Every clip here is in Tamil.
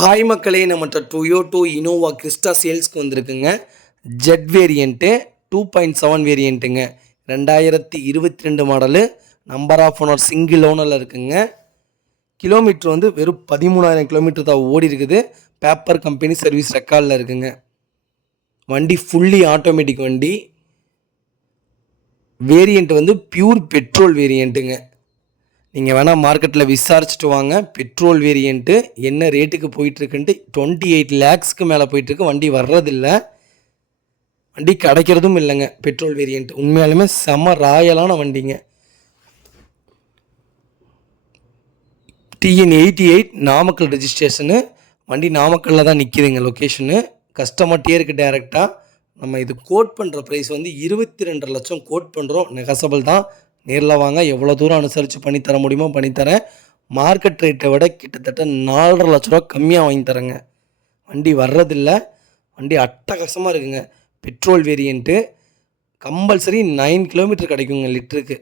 ஹாய் மக்களே, நம்மகிட்ட டொயோட்டோ இனோவா கிறிஸ்டா சேல்ஸ்க்கு வந்திருக்குங்க. ஜெட் வேரியண்ட்டு 2.7 வேரியண்ட்டுங்க. 2022 model. Number of owner single ஓனரில் இருக்குங்க. கிலோமீட்டர் வந்து வெறும் 13,000 கிலோமீட்டர் தான் ஓடி இருக்குது. பேப்பர் கம்பெனி சர்வீஸ் ரெக்கார்டில் இருக்குங்க. வண்டி ஃபுல்லி ஆட்டோமேட்டிக் வண்டி. வேரியண்ட் வந்து பியூர் பெட்ரோல் வேரியண்ட்டுங்க. நீங்கள் வேணால் மார்க்கெட்டில் விசாரிச்சுட்டு வாங்க. பெட்ரோல் வேரியண்ட்டு என்ன ரேட்டுக்கு போயிட்டுருக்குன்ட்டு 28 lakhsக்கு மேலே போயிட்டுருக்கு. வண்டி வர்றதில்ல, வண்டி கிடைக்கிறதும் இல்லைங்க. பெட்ரோல் வேரியண்ட் உண்மையாலுமே செம ராயலான வண்டிங்க. TN 88 Namakkal registration. வண்டி நாமக்கல்லில் தான் நிற்கிதுங்க லொக்கேஷனு. கஸ்டமர்ட்டே இருக்குது டேரெக்டாக. நம்ம இது கோட் பண்ணுற ப்ரைஸ் வந்து 22.5 லட்சம் கோட் பண்ணுறோம். நெகசபிள் தான். நேரில் வாங்க, எவ்வளோ தூரம் அனுசரித்து பண்ணித்தர முடியுமோ பண்ணித்தரேன். மார்க்கெட் ரேட்டை விட கிட்டத்தட்ட 4.5 லட்ச ரூபா கம்மியாக வாங்கி தரேங்க. வண்டி வர்றதில்லை, வண்டி அட்டகாசமாக இருக்குங்க. Petrol variant. கம்பல்சரி 9 கிலோமீட்டர் கிடைக்குங்க லிட்டருக்கு.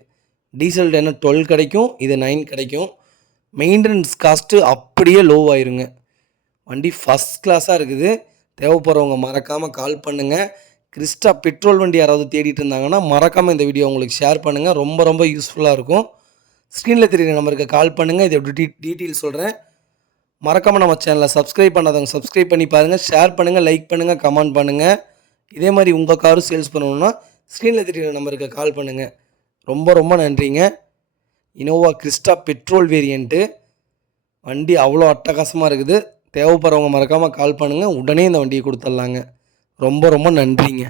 டீசல் என்ன 12 கிடைக்கும், இது 9 கிடைக்கும். மெயின்டெனன்ஸ் காஸ்ட்டு அப்படியே லோவாயிருங்க. வண்டி ஃபஸ்ட் கிளாஸாக இருக்குது. தேவைப்படுறவங்க மறக்காமல் கால் பண்ணுங்கள். கிறிஸ்டா பெட்ரோல் வண்டி யாராவது தேடிட்டு இருந்தாங்கன்னா மறக்காமல் இந்த வீடியோ உங்களுக்கு ஷேர் பண்ணுங்கள். ரொம்ப ரொம்ப யூஸ்ஃபுல்லாக இருக்கும். ஸ்க்ரீனில் தெரியுற நம்பருக்கு கால் பண்ணுங்கள். இது எப்படி டீட்டெயில் சொல்கிறேன். மறக்காமல் நம்ம சேனலை சப்ஸ்கிரைப் பண்ணாதவங்க சப்ஸ்கிரைப் பண்ணி பாருங்கள். ஷேர் பண்ணுங்கள், லைக் பண்ணுங்கள், கமெண்ட் பண்ணுங்கள். இதே மாதிரி உங்கள் காரும் சேல்ஸ் பண்ணணுன்னா ஸ்க்ரீனில் தெரியுற நம்பருக்கு கால் பண்ணுங்கள். ரொம்ப ரொம்ப நன்றிங்க. இனோவா கிறிஸ்டா பெட்ரோல் வேரியண்ட்டு வண்டி அவ்வளோ அட்டகாசமாக இருக்குது. தேவைப்படுறவங்க மறக்காமல் கால் பண்ணுங்கள். உடனே இந்த வண்டியை கொடுத்துட்லாங்க. ரொம்ப ரொம்ப நன்றிங்க.